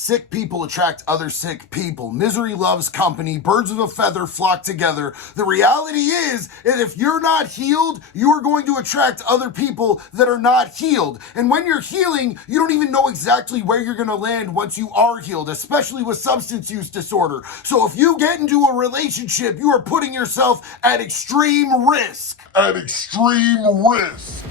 Sick people attract other sick people. Misery loves company. Birds of a feather flock together. The reality is that if you're not healed, you are going to attract other people that are not healed. And when you're healing, you don't even know exactly where you're going to land once you are healed, especially with substance use disorder. So if you get into a relationship, you are putting yourself at extreme risk. At extreme risk.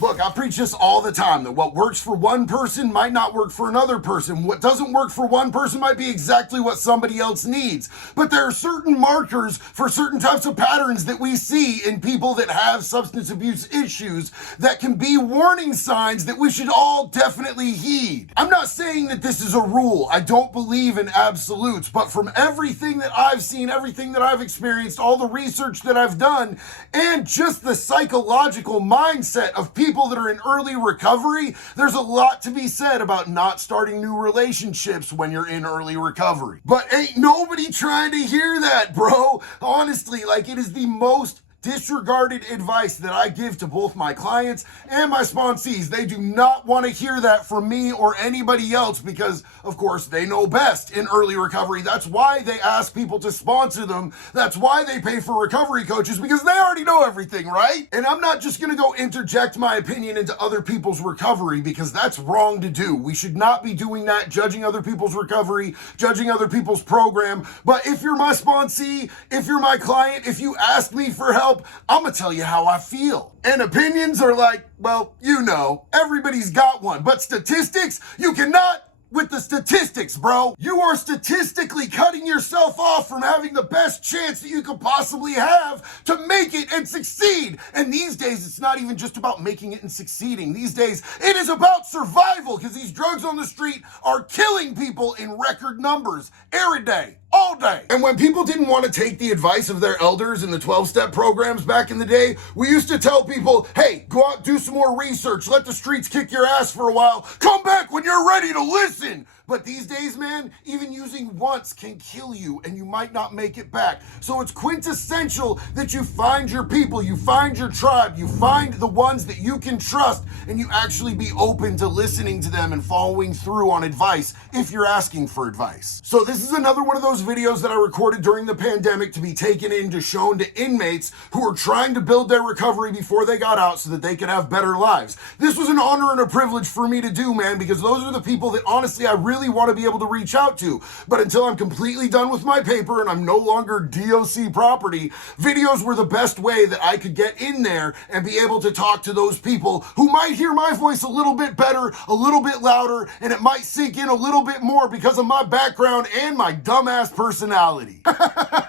Look, I preach this all the time, that what works for one person might not work for another person. What doesn't work for one person might be exactly what somebody else needs. But there are certain markers for certain types of patterns that we see in people that have substance abuse issues that can be warning signs that we should all definitely heed. I'm not saying that this is a rule. I don't believe in absolutes, but from everything that I've seen, everything that I've experienced, all the research that I've done, and just the psychological mindset of people that are in early recovery, there's a lot to be said about not starting new relationships when you're in early recovery. But ain't nobody trying to hear that, bro. Honestly, like, it is the most disregarded advice that I give to both my clients and my sponsees. They do not want to hear that from me or anybody else because, of course, they know best in early recovery. That's why they ask people to sponsor them. That's why they pay for recovery coaches, because they already know everything, right? And I'm not just going to go interject my opinion into other people's recovery, because that's wrong to do. We should not be doing that, judging other people's recovery, judging other people's program. But if you're my sponsee, if you're my client, if you ask me for help, I'm gonna tell you how I feel. And opinions are like, well, you know, everybody's got one. But statistics, you cannot with the statistics, bro. You are statistically cutting yourself off from having the best chance that you could possibly have to make it and succeed. And these days, it's not even just about making it and succeeding. These days, it is about survival, because these drugs on the street are killing people in record numbers every day. All day. And when people didn't want to take the advice of their elders in the 12-step programs back in the day, we used to tell people, hey, go out, do some more research, let the streets kick your ass for a while, come back when you're ready to listen. But these days, man, even using once can kill you and you might not make it back. So it's quintessential that you find your people, you find your tribe, you find the ones that you can trust, and you actually be open to listening to them and following through on advice if you're asking for advice. So this is another one of those videos that I recorded during the pandemic to be taken in to shown to inmates who are trying to build their recovery before they got out so that they could have better lives. This was an honor and a privilege for me to do, man, because those are the people that honestly I really want to be able to reach out to. But until I'm completely done with my paper and I'm no longer DOC property, videos were the best way that I could get in there and be able to talk to those people who might hear my voice a little bit better, a little bit louder, and it might sink in a little bit more because of my background and my dumbass personality.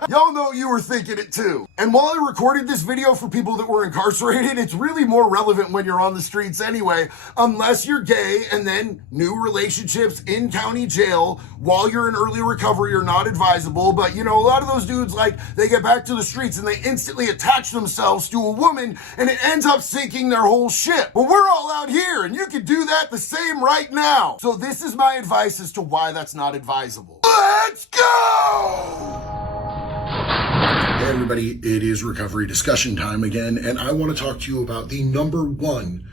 Y'all know you were thinking it too. And while I recorded this video for people that were incarcerated, it's really more relevant when you're on the streets anyway, unless you're gay and then new relationships in county jail while you're in early recovery are not advisable. But you know, a lot of those dudes, like, they get back to the streets and they instantly attach themselves to a woman and it ends up sinking their whole ship. But we're all out here and you could do that the same right now. So this is my advice as to why that's not advisable. Let's go! Hey everybody, it is recovery discussion time again, and I want to talk to you about the number one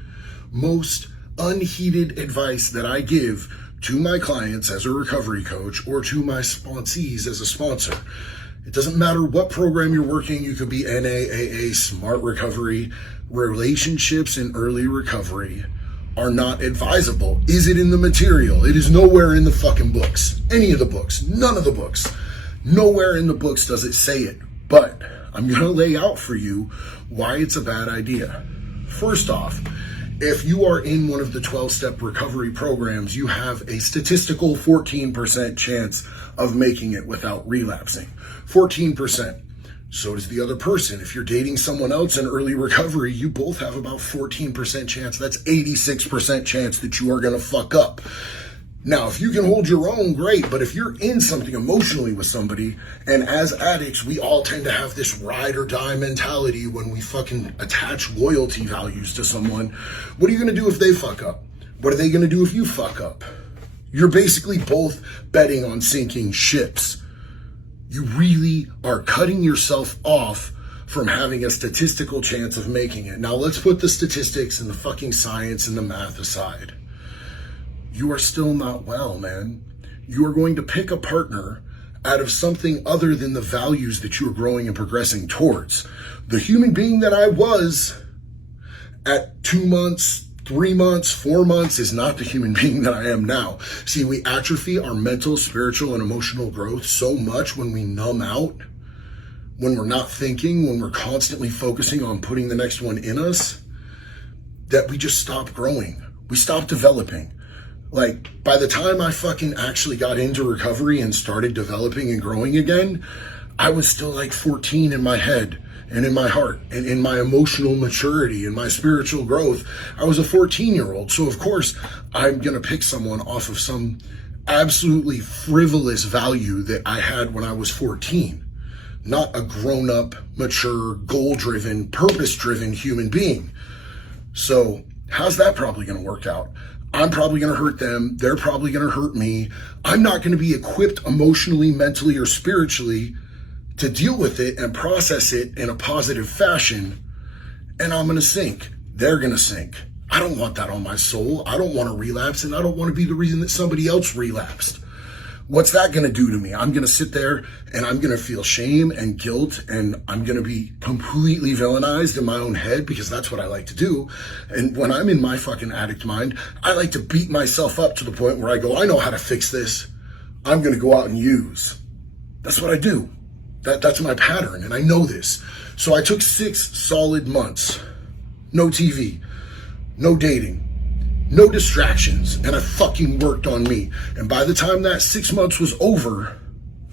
most unheeded advice that I give to my clients as a recovery coach or to my sponsees as a sponsor. It doesn't matter what program you're working, you could be NA, AA, Smart Recovery, relationships in early recovery are not advisable. Is it in the material? It is nowhere in the fucking books. Any of the books, none of the books. Nowhere in the books does it say it, but I'm gonna lay out for you why it's a bad idea. First off, if you are in one of the 12-step recovery programs, you have a statistical 14% chance of making it without relapsing. 14%. So does the other person. If you're dating someone else in early recovery, you both have about 14% chance. That's 86% chance that you are gonna fuck up. Now, if you can hold your own, great, but if you're in something emotionally with somebody, and as addicts, we all tend to have this ride or die mentality when we fucking attach loyalty values to someone, what are you gonna do if they fuck up? What are they gonna do if you fuck up? You're basically both betting on sinking ships. You really are cutting yourself off from having a statistical chance of making it. Now let's put the statistics and the fucking science and the math aside. You are still not well, man. You are going to pick a partner out of something other than the values that you are growing and progressing towards. The human being that I was at 2 months, 3 months, 4 months is not the human being that I am now. See, we atrophy our mental, spiritual, and emotional growth so much when we numb out, when we're not thinking, when we're constantly focusing on putting the next one in us, that we just stop growing. We stop developing. Like, by the time I fucking actually got into recovery and started developing and growing again, I was still like 14 in my head and in my heart and in my emotional maturity and my spiritual growth. I was a 14-year-old. So of course I'm going to pick someone off of some absolutely frivolous value that I had when I was 14, not a grown-up, mature, goal-driven, purpose-driven human being. So how's that probably going to work out? I'm probably going to hurt them. They're probably going to hurt me. I'm not going to be equipped emotionally, mentally, or spiritually to deal with it and process it in a positive fashion. And I'm going to sink. They're going to sink. I don't want that on my soul. I don't want to relapse, and I don't want to be the reason that somebody else relapsed. What's that going to do to me? I'm going to sit there and I'm going to feel shame and guilt, and I'm going to be completely villainized in my own head, because that's what I like to do. And when I'm in my fucking addict mind, I like to beat myself up to the point where I go, I know how to fix this. I'm going to go out and use. That's what I do. That's my pattern, and I know this. So I took 6 solid months. No TV, no dating, no distractions, and I fucking worked on me. And by the time that 6 months was over,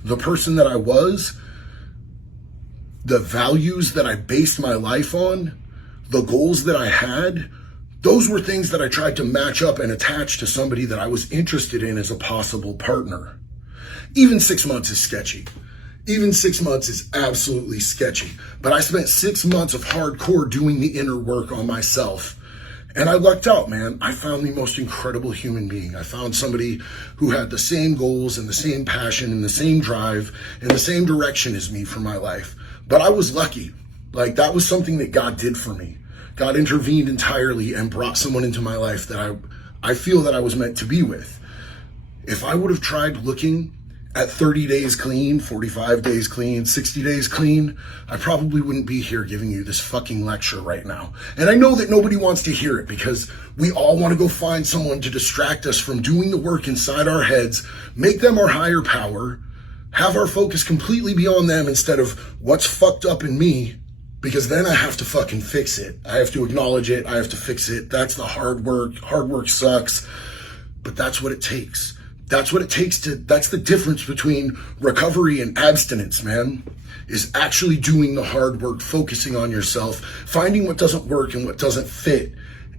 the person that I was, the values that I based my life on, the goals that I had, those were things that I tried to match up and attach to somebody that I was interested in as a possible partner. Even 6 months is sketchy. Even 6 months is absolutely sketchy. But I spent 6 months of hardcore doing the inner work on myself. And I lucked out, man. I found the most incredible human being. I found somebody who had the same goals and the same passion and the same drive and the same direction as me for my life. But I was lucky. Like, that was something that God did for me. God intervened entirely and brought someone into my life that I feel that I was meant to be with. If I would have tried looking at 30 days clean, 45 days clean, 60 days clean, I probably wouldn't be here giving you this fucking lecture right now. And I know that nobody wants to hear it, because we all want to go find someone to distract us from doing the work inside our heads, make them our higher power, have our focus completely be on them instead of what's fucked up in me, because then I have to fucking fix it. I have to acknowledge it. I have to fix it. That's the hard work. Hard work sucks, but that's what it takes. That's what it takes that's the difference between recovery and abstinence, man, is actually doing the hard work, focusing on yourself, finding what doesn't work and what doesn't fit,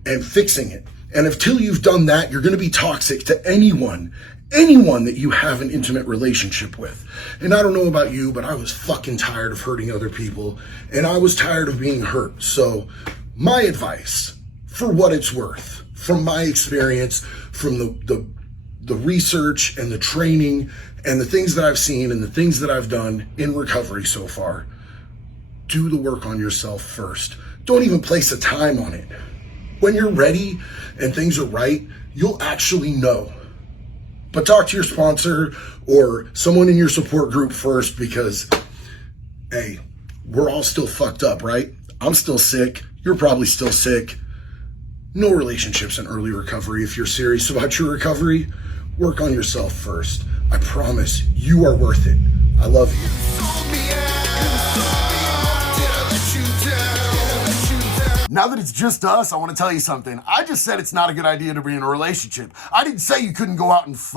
and fixing it. And until you've done that, you're going to be toxic to anyone that you have an intimate relationship with. And I don't know about you, but I was fucking tired of hurting other people, and I was tired of being hurt. So my advice, for what it's worth, from my experience, from the research and the training and the things that I've seen and the things that I've done in recovery so far, do the work on yourself first. Don't even place a time on it. When you're ready and things are right, you'll actually know. But talk to your sponsor or someone in your support group first, because, hey, we're all still fucked up, right? I'm still sick. You're probably still sick. No relationships in early recovery. If you're serious about your recovery, work on yourself first. I promise you are worth it. I love you. Now that it's just us, I want to tell you something. I just said it's not a good idea to be in a relationship. I didn't say you couldn't go out and fuck.